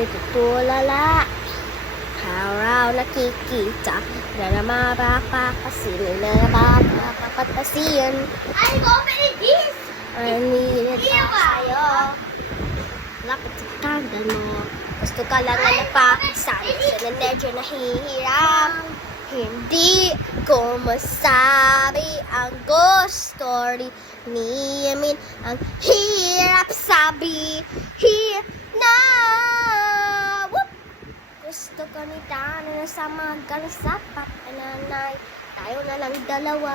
ko'y tutulala. Araw nakikita na namapapakasin na napapapatasin. I go with this. I need it sa'yo. Lapit sa tanda mo. Gusto ka lang na napakisan. Kasi na medyo nahihirap. Hindi ko masabi ang ghost story ni Yamin. Ang hirap sabi na whoop! Gusto ko ni Dana na sama ka na sa papananay. Tayo na lang dalawa.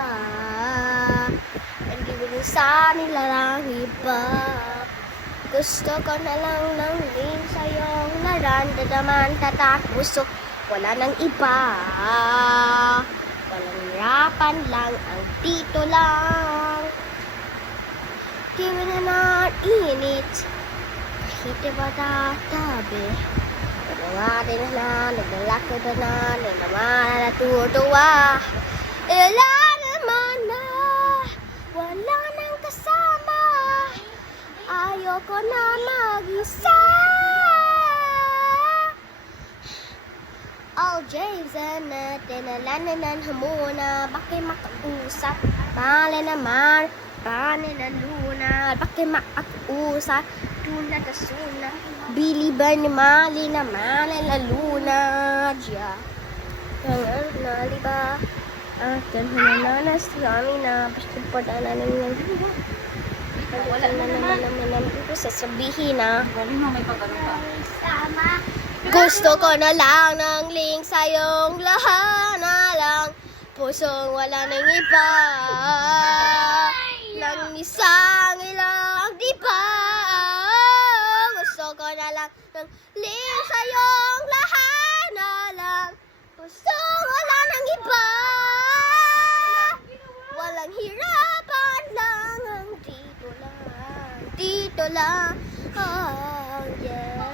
Hindi mo sa nila lang iba. Gusto ko na lang ng din sa'yong naramdaman. Tatapuso wala nang iba. Walang hirapan lang ang dito lang. Di mo na nainit. Kahit iba tatabi. Nagawari na, naglalakad na, naman na natutuwa. Ila naman na, wala nang kasama. Ayoko na mag-isa. All James and tinalananan muna. Bakit makausap? Mali naman, paano na luna? Bakit makausap? Tuna na suna. Bili ba ni mali naman na luna? Diya. Ang nali ba? Akan hananas kami na basta pa na lang. Wala na naman ito sasabihin na. Galing mo, may pagkaroon ka. Sama. Gusto ko na lang ng link sa'yong lahat na lang. Pusong wala nang iba. Nang isang ilang di ba? Gusto ko na lang ng link sa'yong lahat na lang. Pusong wala nang iba. Walang hirapan lang ang dito lang. Dito lang. Oh, yeah.